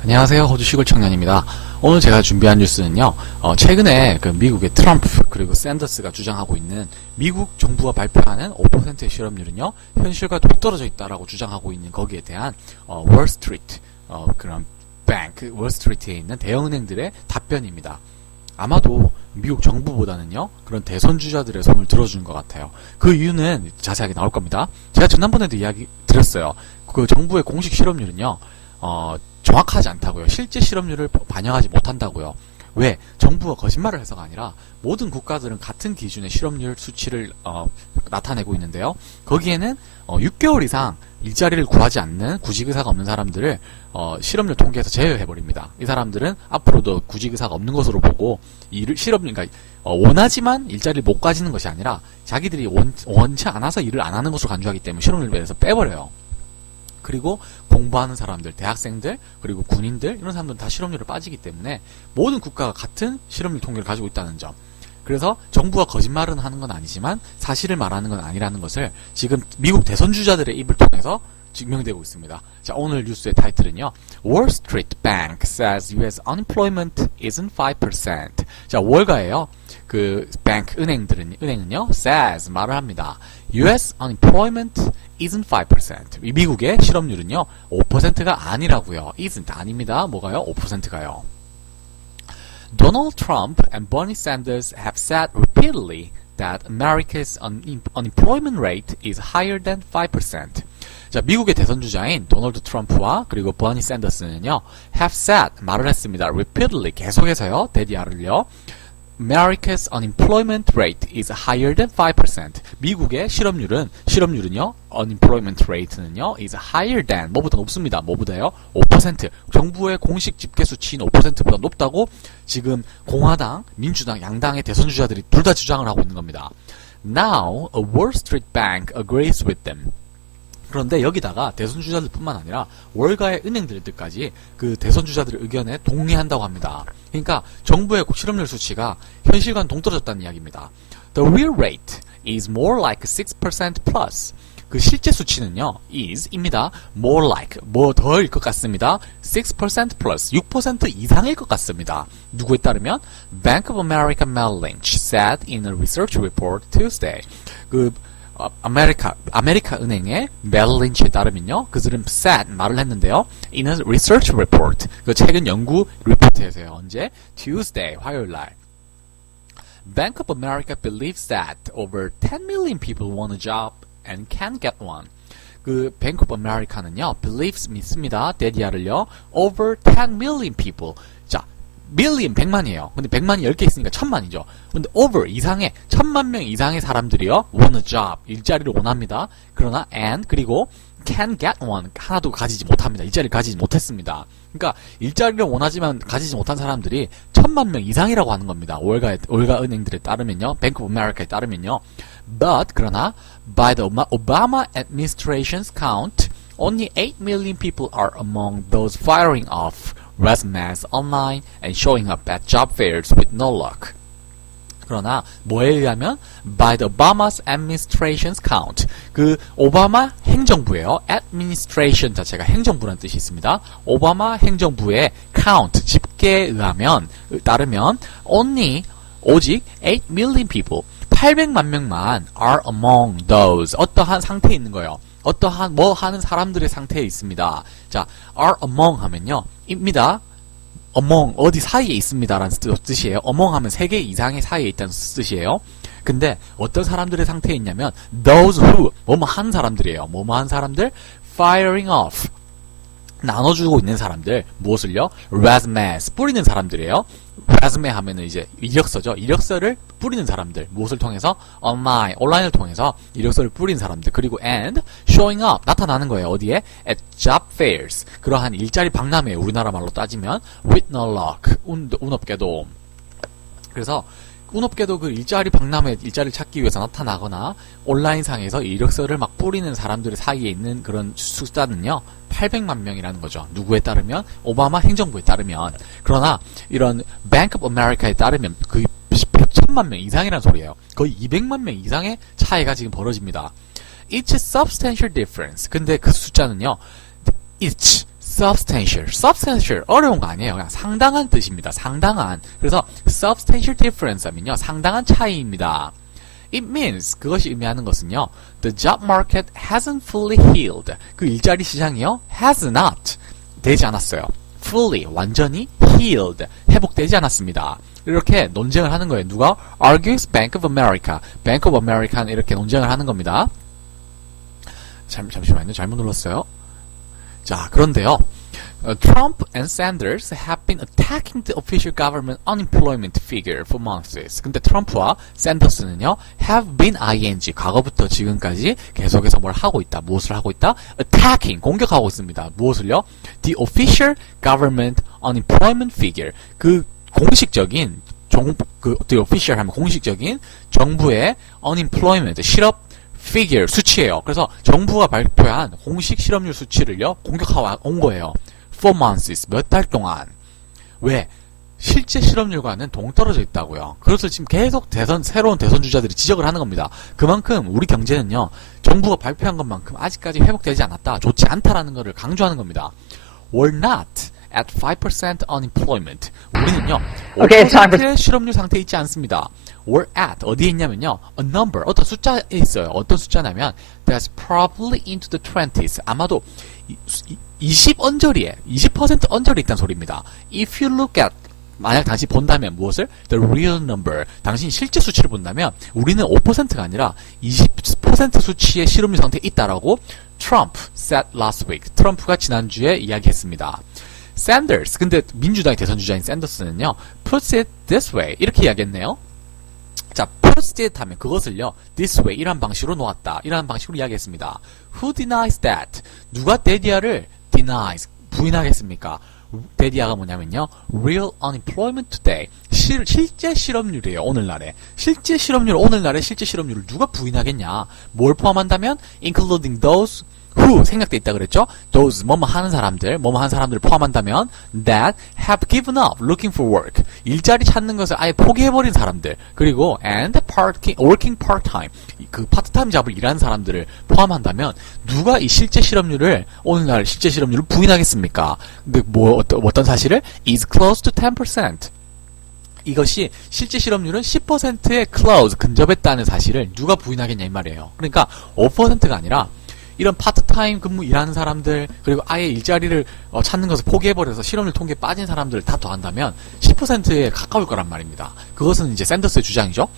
안녕하세요. 호주 시골 청년입니다. 오늘 제가 준비한 뉴스는요, 최근에 그 미국의 트럼프 그리고 샌더스가 주장하고 있는 미국 정부가 발표하는 5%의 실업률은요, 현실과 동떨어져 있다라고 주장하고 있는 거기에 대한 월스트리트 그런 뱅크, 월스트리트에 있는 대형은행들의 답변입니다. 아마도 미국 정부보다는요, 그런 대선 주자들의 손을 들어준 것 같아요. 그 이유는 자세하게 나올 겁니다. 제가 지난번에도 이야기 드렸어요. 그 정부의 공식 실업률은요, 정확하지 않다고요. 실제 실업률을 반영하지 못한다고요. 왜? 정부가 거짓말을 해서가 아니라 모든 국가들은 같은 기준의 실업률 수치를 나타내고 있는데요. 거기에는 6개월 이상 일자리를 구하지 않는 구직의사가 없는 사람들을 실업률 통계에서 제외해버립니다. 이 사람들은 앞으로도 구직의사가 없는 것으로 보고 실업률, 그러니까 원하지만 일자리를 못 가지는 것이 아니라 자기들이 원치 않아서 일을 안 하는 것으로 간주하기 때문에 실업률에서 빼버려요. 그리고 공부하는 사람들, 대학생들, 그리고 군인들 이런 사람들은 다 실업률에 빠지기 때문에 모든 국가가 같은 실업률 통계를 가지고 있다는 점. 그래서 정부가 거짓말은 하는 건 아니지만 사실을 말하는 건 아니라는 것을 지금 미국 대선 주자들의 입을 통해서 증명되고 있습니다. 자, 오늘 뉴스의 타이틀은요, Wall Street Bank says U.S. unemployment isn't 5%. 자, 월가예요. 그 bank 은행은요, says 말을 합니다. U.S. unemployment isn't 5%. 이 미국의 실업률은요, 5%가 아니라고요. isn't 아닙니다. 뭐가요? 5%가요. Donald Trump and Bernie Sanders have said repeatedly that America's unemployment rate is higher than 5%. 자, 미국의 대선 주자인 도널드 트럼프와 그리고 버니 샌더스는요, have said 말을 했습니다. repeatedly 계속해서요, 대디아를요. America's unemployment rate is higher than 5%. 미국의 실업률은요, unemployment rate는요, is higher than, 뭐보다 높습니다. 뭐보다요? 5%. 정부의 공식 집계 수치인 5%보다 높다고 지금 공화당, 민주당, 양당의 대선 주자들이 둘 다 주장을 하고 있는 겁니다. Now, a Wall Street bank agrees with them. 그런데 여기다가 대선 주자들뿐만 아니라 월가의 은행들까지 그 대선 주자들의 의견에 동의한다고 합니다. 그러니까 정부의 실업률 수치가 현실과는 동떨어졌다는 이야기입니다. The real rate is more like 6% plus. 그 실제 수치는요, is입니다. more like, 뭐 더일 것 같습니다. 6% plus, 6% 이상일 것 같습니다. 누구에 따르면 Bank of America Merrill Lynch said in a research report Tuesday. 그 아메리카 은행의 메릴 린치에 따르면요, 그들은 said 말을 했는데요, in a research report, 그 최근 연구 리포트에서요. 언제? Tuesday, 화요일 날. Bank of America believes that over 10 million people want a job and can't get one. 그 Bank of America는요, believes 믿습니다. 데디아를요, over 10 million people. 자, million 100만이에요. 근데 100만이 10개 있으니까 1000만이죠. 근데 over 이상의 1000만 명 이상의 사람들이요, want a job, 일자리를 원합니다. 그러나 and 그리고 can get one, 하나도 가지지 못합니다. 일자리를 가지지 못했습니다. 그러니까 일자리를 원하지만 가지지 못한 사람들이 1000만 명 이상이라고 하는 겁니다. 월가 은행들에 따르면요, Bank of America에 따르면요. But 그러나 by the Obama administration's count, only 8 million people are among those firing off resumes online and showing up at job fairs with no luck. 그러나 뭐에 의하면 by the Obama's administration's count, 그 오바마 행정부예요. administration 자체가 행정부라는 뜻이 있습니다. 오바마 행정부의 count 집계에 의하면 따르면 only 오직 8 million people 800만 명만 are among those 어떠한 상태에 있는 거예요. 어떠한 뭐 하는 사람들의 상태에 있습니다. 자, are among 하면요, 입니다. among 어디 사이에 있습니다라는 뜻이에요. among 하면 3개 이상의 사이에 있다는 뜻이에요. 근데 어떤 사람들의 상태에 있냐면 those who 뭐뭐 하는 사람들이에요. 뭐뭐 하는 사람들, firing off 나눠주고 있는 사람들, 무엇을요? resumes 뿌리는 사람들이에요. resume 하면은 이제 이력서죠. 이력서를 뿌리는 사람들, 무엇을 통해서? 온라인을 통해서 이력서를 뿌리는 사람들. 그리고 and showing up 나타나는 거예요. 어디에? at job fairs 그러한 일자리 박람회, 우리나라 말로 따지면 with no luck 운 없게도. 그래서 운 없게도 그 일자리 박람회, 일자리를 찾기 위해서 나타나거나 온라인상에서 이력서를 막 뿌리는 사람들 사이에 있는 그런 숫자는요, 800만 명이라는 거죠. 누구에 따르면? 오바마 행정부에 따르면. 그러나 이런 Bank of America에 따르면 그 100만 명 이상이라는 소리예요. 거의 200만 명 이상의 차이가 지금 벌어집니다. It's a substantial difference. 근데 그 숫자는요, it's substantial 어려운 거 아니에요. 그냥 상당한 뜻입니다. 상당한. 그래서 substantial difference 하면요, 상당한 차이입니다. It means 그것이 의미하는 것은요, the job market hasn't fully healed. 그 일자리 시장이요, has not 되지 않았어요. fully 완전히 healed 회복되지 않았습니다. 이렇게 논쟁을 하는 거예요. 누가? argues Bank of America. Bank of America는 이렇게 논쟁을 하는 겁니다. 잠시만요. 잘못 눌렀어요. 자, 그런데요. Trump and Sanders have been attacking the official government unemployment figure for months. 근데 트럼프와 샌더스는요, have been ing, 과거부터 지금까지 계속해서 뭘 하고 있다. 무엇을 하고 있다? attacking, 공격하고 있습니다. 무엇을요? the official government unemployment figure. 그 공식적인, the official 하면 공식적인 정부의 unemployment, 실업 figure, 수치예요. 그래서 정부가 발표한 공식 실업률 수치를요, 공격하고 온 거예요. for months, 몇 달 동안. 왜? 실제 실업률과는 동떨어져 있다고요. 그래서 지금 계속 새로운 대선 주자들이 지적을 하는 겁니다. 그만큼 우리 경제는요, 정부가 발표한 것만큼 아직까지 회복되지 않았다, 좋지 않다라는 것을 강조하는 겁니다. We're not at 5% unemployment. 우리는요, 5%의 실업률 상태에 있지 않습니다. We're at, 어디에 있냐면요, a number, 어떤 숫자에 있어요. 어떤 숫자냐면, that's probably into the 20s. 아마도 20 언저리에, 20% 언저리에 있다는 소리입니다. If you look at, 만약 당신이 본다면 무엇을? The real number. 당신이 실제 수치를 본다면, 우리는 5%가 아니라 20% 수치의 실업률 상태에 있다라고 Trump said last week. 트럼프가 지난주에 이야기했습니다. Sanders, 근데 민주당의 대선 주자인 샌더스는요, puts it this way. 이렇게 이야기했네요. 자, puts it 하면 그것을요, this way, 이런 방식으로 놓았다. 이런 방식으로 이야기했습니다. Who denies that? 누가 데디아를 denies, 부인하겠습니까? 데디아가 뭐냐면요, real unemployment today. 실제 실업률이에요, 오늘날에. 실제 실업률, 오늘날의 실제 실업률을 누가 부인하겠냐? 뭘 포함한다면? including those who 생각돼 있다 그랬죠? those 뭐뭐 하는 사람들, 뭐뭐 하는 사람들을 포함한다면 that have given up looking for work. 일자리 찾는 것을 아예 포기해버린 사람들. 그리고 and working part-time. 그 파트타임 잡을 일하는 사람들을 포함한다면 누가 이 실제 실업률을, 오늘날 실제 실업률을 부인하겠습니까? 근데 어떤 사실을? is close to 10%. 이것이 실제 실업률은 10%에 close, 근접했다는 사실을 누가 부인하겠냐 이 말이에요. 그러니까 5%가 아니라 이런 파트타임 근무 일하는 사람들, 그리고 아예 일자리를 찾는 것을 포기해버려서 실업률 통계에 빠진 사람들을 다 더한다면 10%에 가까울 거란 말입니다. 그것은 이제 샌더스의 주장이죠.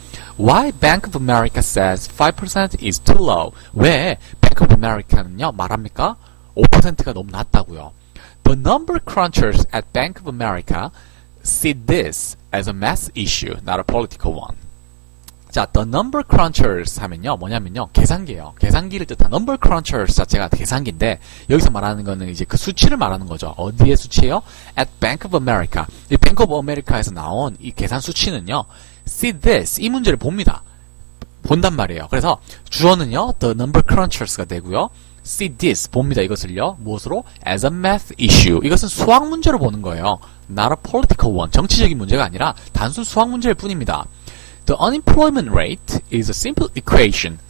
Why Bank of America says 5% is too low? 왜 Bank of America는요, 말합니까? 5%가 너무 낮다고요. The number crunchers at Bank of America see this as a math issue, not a political one. 자, the number crunchers 하면요, 뭐냐면요, 계산기예요. 계산기를 뜻한 number crunchers 자체가 계산기인데, 여기서 말하는 거는 이제 그 수치를 말하는 거죠. 어디의 수치예요? At Bank of America. 이 Bank of America에서 나온 이 계산 수치는요, see this, 이 문제를 봅니다. 본단 말이에요. 그래서 주어는요, the number crunchers가 되고요, see this, 봅니다. 이것을요, 무엇으로? As a math issue. 이것은 수학 문제로 보는 거예요. Not a political one. 정치적인 문제가 아니라 단순 수학 문제일 뿐입니다. The unemployment rate is a simple equation.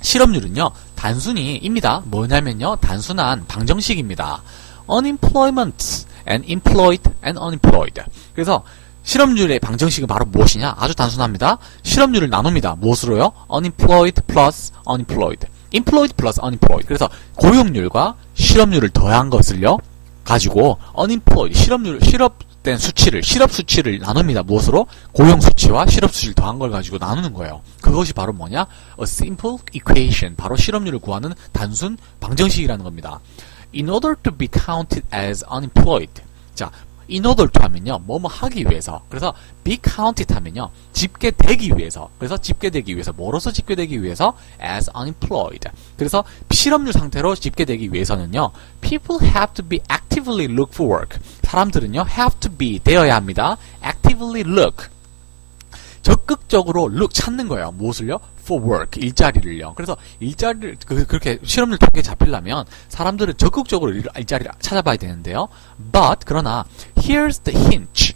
실업률은요, 단순히입니다. 뭐냐면요, 단순한 방정식입니다. Unemployment and employed and unemployed. 그래서 실업률의 방정식은 바로 무엇이냐? 아주 단순합니다. 실업률을 나눕니다. 무엇으로요? Unemployed plus unemployed. Employed plus unemployed. 그래서 고용률과 실업률을 더한 것을요, 가지고 unemployed, 실업된 수치를, 실업 수치를 나눕니다. 무엇으로? 고용 수치와 실업 수치를 더한 걸 가지고 나누는 거예요. 그것이 바로 뭐냐? A simple equation. 바로 실업률을 구하는 단순 방정식이라는 겁니다. In order to be counted as unemployed. 자, in order to 하면요, 뭐뭐 하기 위해서. 그래서 be counted 하면요, 집계되기 위해서. 그래서 집계되기 위해서, 뭐로서 집계되기 위해서? as unemployed. 그래서 실업률 상태로 집계되기 위해서는요, people have to be actively look for work. 사람들은요, have to be, 되어야 합니다. actively look. 적극적으로 look, 찾는 거예요. 무엇을요? for work, 일자리를요. 그래서 일자리를, 그렇게 실업률 통계에 잡히려면 사람들은 적극적으로 일자리를 찾아봐야 되는데요. But, 그러나, here's the hitch.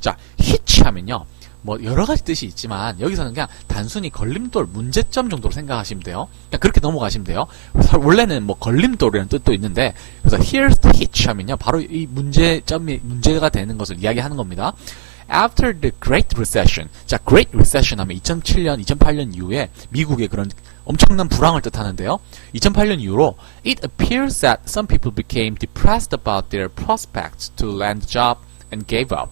자, hitch 하면요, 뭐 여러 가지 뜻이 있지만 여기서는 그냥 단순히 걸림돌, 문제점 정도로 생각하시면 돼요. 그냥 그렇게 넘어가시면 돼요. 원래는 뭐 걸림돌이라는 뜻도 있는데 그래서 here's the hitch 하면요 바로 이 문제가 되는 것을 이야기하는 겁니다. After the Great Recession, 자 Great Recession 하면 2007년, 2008년 이후에 미국의 그런 엄청난 불황을 뜻하는데요. 2008년 이후로 it appears that some people became depressed about their prospects to land a job and gave up.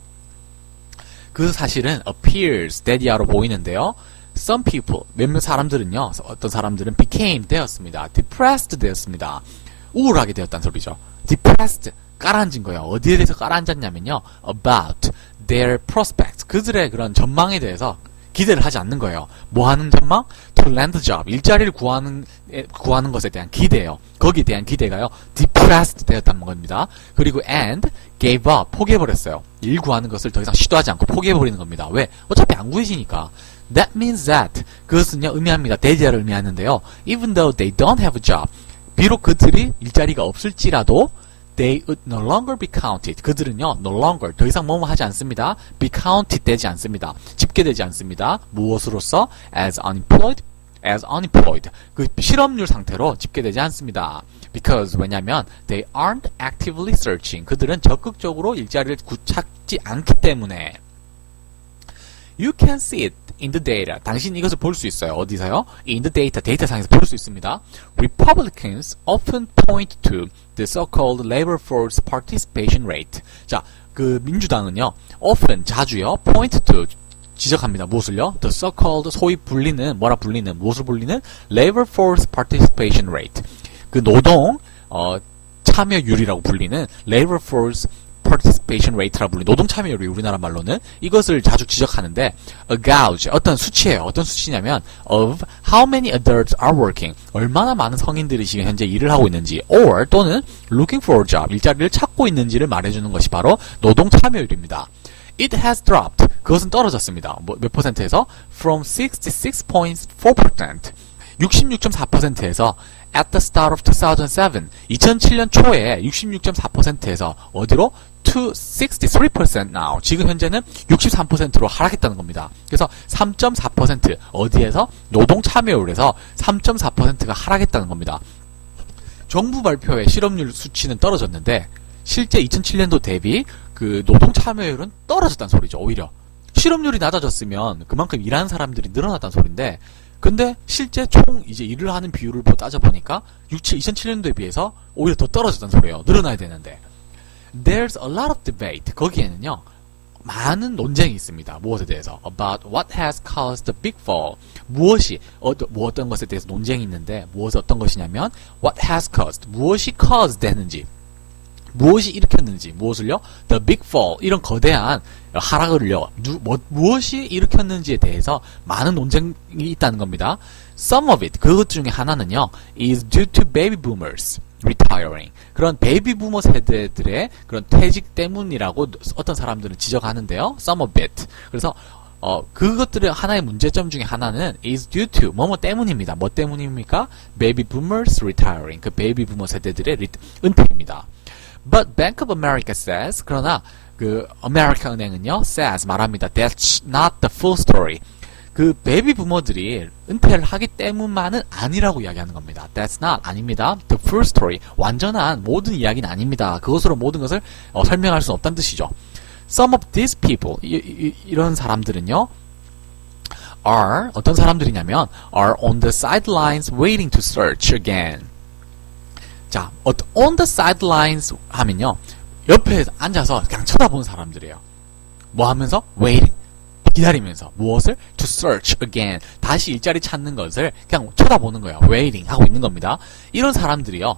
그 사실은 appears, that이야로 보이는데요. Some people, 몇몇 사람들은요, 어떤 사람들은 became 되었습니다. depressed 되었습니다. 우울하게 되었다는 소리죠. depressed, 깔아앉은 거예요. 어디에 대해서 깔아앉았냐면요. about their prospects, 그들의 그런 전망에 대해서 기대를 하지 않는 거예요. 뭐 하는 전망? to land a job, 일자리를 구하는 것에 대한 기대예요. 거기에 대한 기대가요. depressed 되었다는 겁니다. 그리고 and gave up, 포기해버렸어요. 일 구하는 것을 더 이상 시도하지 않고 포기해버리는 겁니다. 왜? 어차피 안 구해지니까. That means that, 그것은요 의미합니다. 대지야를 의미하는데요. Even though they don't have a job, 비록 그들이 일자리가 없을지라도 they would no longer be counted. 그들은요, no longer, 더 이상 뭐뭐 하지 않습니다. be counted 되지 않습니다. 집계되지 않습니다. 무엇으로서? as unemployed, 그 실업률 상태로 집계되지 않습니다. because, 왜냐면 they aren't actively searching. 그들은 적극적으로 일자리를 찾지 않기 때문에. You can see it in the data. 당신 이것을 볼 수 있어요. 어디서요? In the data, 데이터상에서 볼 수 있습니다. Republicans often point to the so-called labor force participation rate. 자, 그 민주당은요, often, 자주요, point to, 지적합니다. 무엇을요? The so-called, 소위 불리는, 무엇을 불리는? Labor force participation rate. 그 노동, 참여율이라고 불리는 Labor force participation rate라고 불리는 노동 참여율이 우리나라 말로는 이것을 자주 지적하는데 a gauge, 어떤 수치예요. 어떤 수치냐면 of how many adults are working, 얼마나 많은 성인들이 지금 현재 일을 하고 있는지 or 또는 looking for a job, 일자리를 찾고 있는지를 말해주는 것이 바로 노동 참여율입니다. It has dropped, 그것은 떨어졌습니다. 몇 퍼센트에서? From 66.4%, 66.4%에서 at the start of 2007, 2007년 초에 66.4%에서 어디로? to 63% now. 지금 현재는 63%로 하락했다는 겁니다. 그래서 3.4% 어디에서? 노동 참여율에서 3.4%가 하락했다는 겁니다. 정부 발표의 실업률 수치는 떨어졌는데 실제 2007년도 대비 그 노동 참여율은 떨어졌다는 소리죠. 오히려 실업률이 낮아졌으면 그만큼 일하는 사람들이 늘어났다는 소리인데 근데 실제 총 이제 일을 하는 비율을 따져보니까 2007년도에 비해서 오히려 더 떨어졌다는 소리예요. 늘어나야 되는데. There's a lot of debate. 거기에는요. 많은 논쟁이 있습니다. 무엇에 대해서? About what has caused the big fall. 무엇이, 어떤 것에 대해서 논쟁이 있는데 무엇이 어떤 것이냐면 what has caused. 무엇이 caused 했는지. 무엇이 일으켰는지. 무엇을요? The big fall. 이런 거대한 하락을요. 무엇이 일으켰는지에 대해서 많은 논쟁이 있다는 겁니다. Some of it, 그것 중에 하나는요. is due to baby boomers retiring. 그런 베이비 부머 세대들의 그런 퇴직 때문이라고 어떤 사람들은 지적하는데요. Some of it. 그래서 그것들의 하나의 문제점 중에 하나는 is due to 뭐뭐 때문입니다. 뭐 때문입니까? Baby boomers retiring. 그 베이비 부머 세대들의 은퇴입니다. But Bank of America says, 그러나 그 아메리카 은행은요 says 말합니다. That's not the full story. 그 베이비 부머들이 은퇴를 하기 때문만은 아니라고 이야기하는 겁니다. That's not, 아닙니다. The full story, 완전한 모든 이야기는 아닙니다. 그것으로 모든 것을 설명할 수 없다는 뜻이죠. Some of these people, 이런 사람들은요 are, 어떤 사람들이냐면 are on the sidelines waiting to search again. 자, on the sidelines 하면요 옆에 앉아서 그냥 쳐다보는 사람들이에요. 뭐 하면서? waiting, 기다리면서 무엇을? to search again, 다시 일자리 찾는 것을 그냥 쳐다보는 거예요. waiting 하고 있는 겁니다. 이런 사람들이요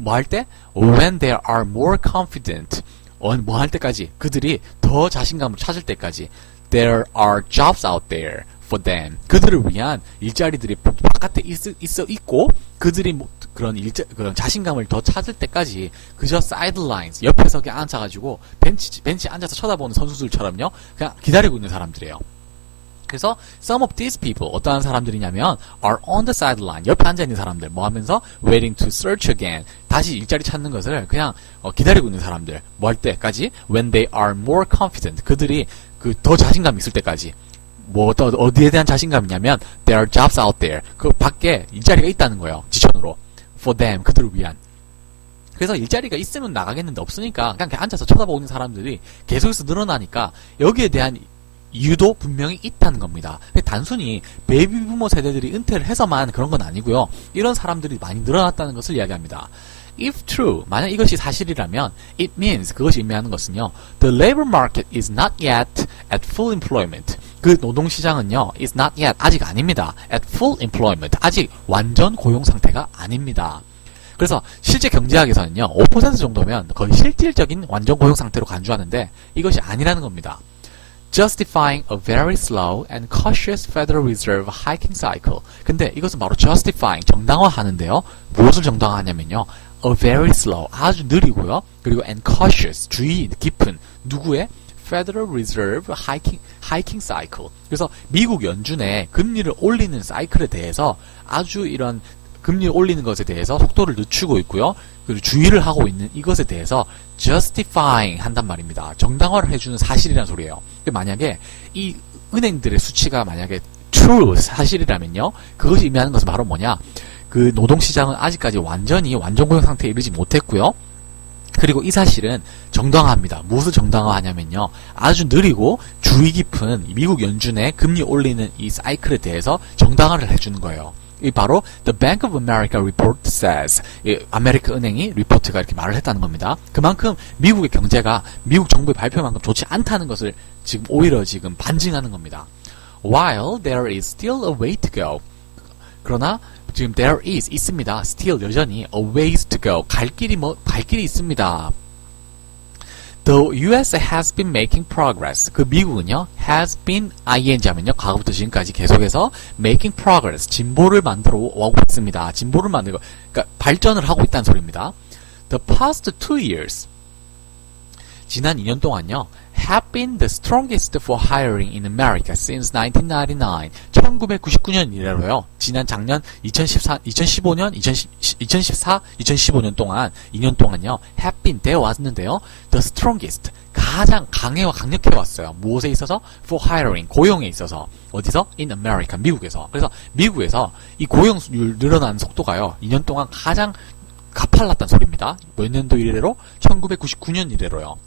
뭐 할 때? when they are more confident, 뭐 할 때까지? 그들이 더 자신감을 찾을 때까지 there are jobs out there for them, 그들을 위한 일자리들이 바깥에 있고 그들이 그런 자신감을 더 찾을 때까지 그저 sidelines, 옆에서 그냥 앉아가지고 벤치 앉아서 쳐다보는 선수들처럼요 그냥 기다리고 있는 사람들이에요. 그래서 some of these people, 어떠한 사람들이냐면 are on the sideline, 옆에 앉아있는 사람들, 뭐 하면서 waiting to search again, 다시 일자리 찾는 것을 그냥 기다리고 있는 사람들, 뭐 할 때까지? when they are more confident, 그들이 더 자신감 있을 때까지, 또 어디에 대한 자신감이냐면 there are jobs out there. 그 밖에 일자리가 있다는 거예요. 지천으로. for them. 그들을 위한. 그래서 일자리가 있으면 나가겠는데 없으니까 그냥 앉아서 쳐다보고 있는 사람들이 계속해서 늘어나니까 여기에 대한 이유도 분명히 있다는 겁니다. 단순히 베이비부머 세대들이 은퇴를 해서만 그런 건 아니고요. 이런 사람들이 많이 늘어났다는 것을 이야기합니다. If true, 만약 이것이 사실이라면 it means, 그것이 의미하는 것은요. The labor market is not yet at full employment. 그 노동시장은요. is not yet, 아직 아닙니다. at full employment, 아직 완전 고용 상태가 아닙니다. 그래서 실제 경제학에서는요. 5% 정도면 거의 실질적인 완전 고용 상태로 간주하는데 이것이 아니라는 겁니다. Justifying a very slow and cautious Federal Reserve hiking cycle. 근데 이것은 바로 justifying, 정당화하는데요. 무엇을 정당화하냐면요. A very slow, 아주 느리고요. 그리고 and cautious, 주의 깊은, 누구의? Federal Reserve hiking cycle. 그래서 미국 연준의 금리를 올리는 사이클에 대해서 아주 이런 금리를 올리는 것에 대해서 속도를 늦추고 있고요. 그리고 주의를 하고 있는 이것에 대해서 justifying 한단 말입니다. 정당화를 해주는 사실이라는 소리예요. 만약에 이 은행들의 수치가 만약에 true, 사실이라면요. 그것이 의미하는 것은 바로 뭐냐? 그 노동시장은 아직까지 완전히 완전고용 상태에 이르지 못했고요. 그리고 이 사실은 정당화합니다. 무엇을 정당화하냐면요. 아주 느리고 주의 깊은 미국 연준의 금리 올리는 이 사이클에 대해서 정당화를 해주는 거예요. 이 바로 The Bank of America report says, 이 아메리카 은행이 리포트가 이렇게 말을 했다는 겁니다. 그만큼 미국의 경제가 미국 정부의 발표만큼 좋지 않다는 것을 지금 오히려 지금 반증하는 겁니다. While there is still a way to go. 그러나 지금 there is 있습니다. still 여전히 a ways to go. 갈 길이 있습니다. The US has been making progress. 그 미국은요, has been ing 하면요, 과거부터 지금까지 계속해서 making progress, 진보를 만들어 오고 있습니다. 진보를 만들고, 그러니까 발전을 하고 있다는 소리입니다. The past 2 years, 지난 2년 동안요, have been the strongest for hiring in America since 1999. 1999년 이래로요. 지난 작년 2015년, 2014, 2015년 동안 2년 동안요. have been 되어 왔는데요. the strongest, 가장 강해와 강력해 왔어요. 무엇에 있어서? for hiring, 고용에 있어서. 어디서? in America, 미국에서. 그래서 미국에서 이 고용률 늘어나는 속도가요. 2년 동안 가장 가팔랐다는 소리입니다. 몇 년도 이래로? 1999년 이래로요.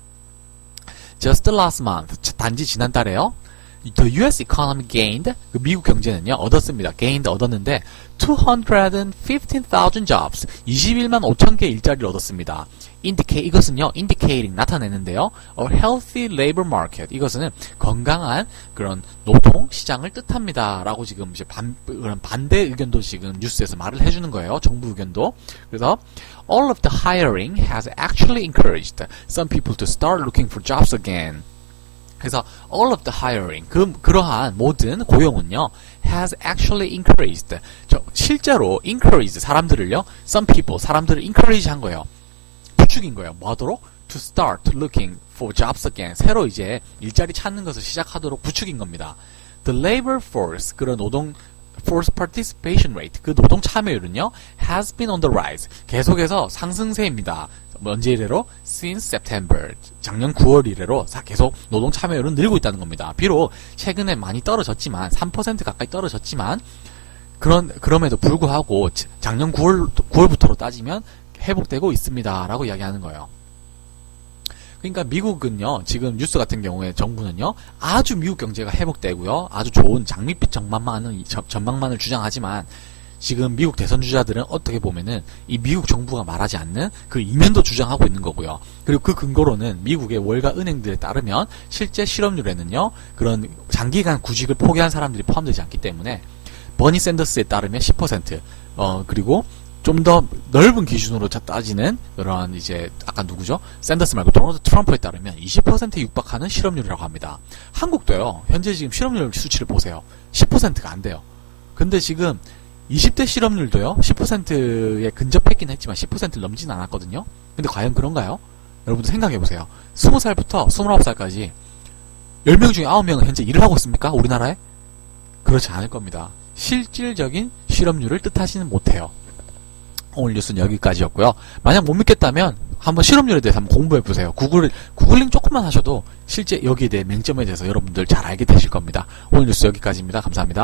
Just last month, 단지 지난달에요. The US economy gained, 그 미국 경제는요, 얻었습니다. gained, 얻었는데 215,000 jobs, 21만 5천 개 일자리를 얻었습니다. indicate, 이것은요, indicating, 나타내는데요. A healthy labor market, 이것은 건강한 그런 노동 시장을 뜻합니다. 라고 지금 이제 그런 반대 의견도 지금 뉴스에서 말을 해주는 거예요. 정부 의견도. 그래서 all of the hiring has actually encouraged some people to start looking for jobs again. 그래서 all of the hiring, 그러한 모든 고용은요, has actually encouraged, 실제로 encouraged, 사람들을요, some people, 사람들을 encourage 한 거예요. 부추긴 거예요. 뭐 하도록? to start looking for jobs again. 새로 이제 일자리 찾는 것을 시작하도록 부추긴 겁니다. The labor force, 그런 노동 force participation rate, 그 노동 참여율은요, has been on the rise. 계속해서 상승세입니다. 언제 이래로? Since September. 작년 9월 이래로 계속 노동 참여율은 늘고 있다는 겁니다. 비록 최근에 많이 떨어졌지만, 3% 가까이 떨어졌지만, 그럼에도 불구하고 작년 9월부터로 따지면 회복되고 있습니다. 라고 이야기하는 거예요. 그러니까 미국은요, 지금 뉴스 같은 경우에 정부는요, 아주 미국 경제가 회복되고요, 아주 좋은 장밋빛 전망만을 주장하지만, 지금 미국 대선 주자들은 어떻게 보면은 이 미국 정부가 말하지 않는 그 이면도 주장하고 있는 거고요. 그리고 그 근거로는 미국의 월가 은행들에 따르면 실제 실업률에는요, 그런 장기간 구직을 포기한 사람들이 포함되지 않기 때문에 버니 샌더스에 따르면 10%, 그리고 좀 더 넓은 기준으로 따지는 그런 이제 아까 누구죠? 샌더스 말고 도널드 트럼프에 따르면 20%에 육박하는 실업률이라고 합니다. 한국도요. 현재 지금 실업률 수치를 보세요. 10%가 안 돼요. 근데 지금 20대 실업률도요. 10%에 근접했긴 했지만 10%를 넘지는 않았거든요. 근데 과연 그런가요? 여러분들 생각해보세요. 20살부터 29살까지 10명 중에 9명은 현재 일을 하고 있습니까? 우리나라에? 그렇지 않을 겁니다. 실질적인 실업률을 뜻하지는 못해요. 오늘 뉴스는 여기까지였고요. 만약 못 믿겠다면 한번 실업률에 대해서 한번 공부해 보세요. 구글링 조금만 하셔도 실제 여기에 대해 맹점에 대해서 여러분들 잘 알게 되실 겁니다. 오늘 뉴스 여기까지입니다. 감사합니다.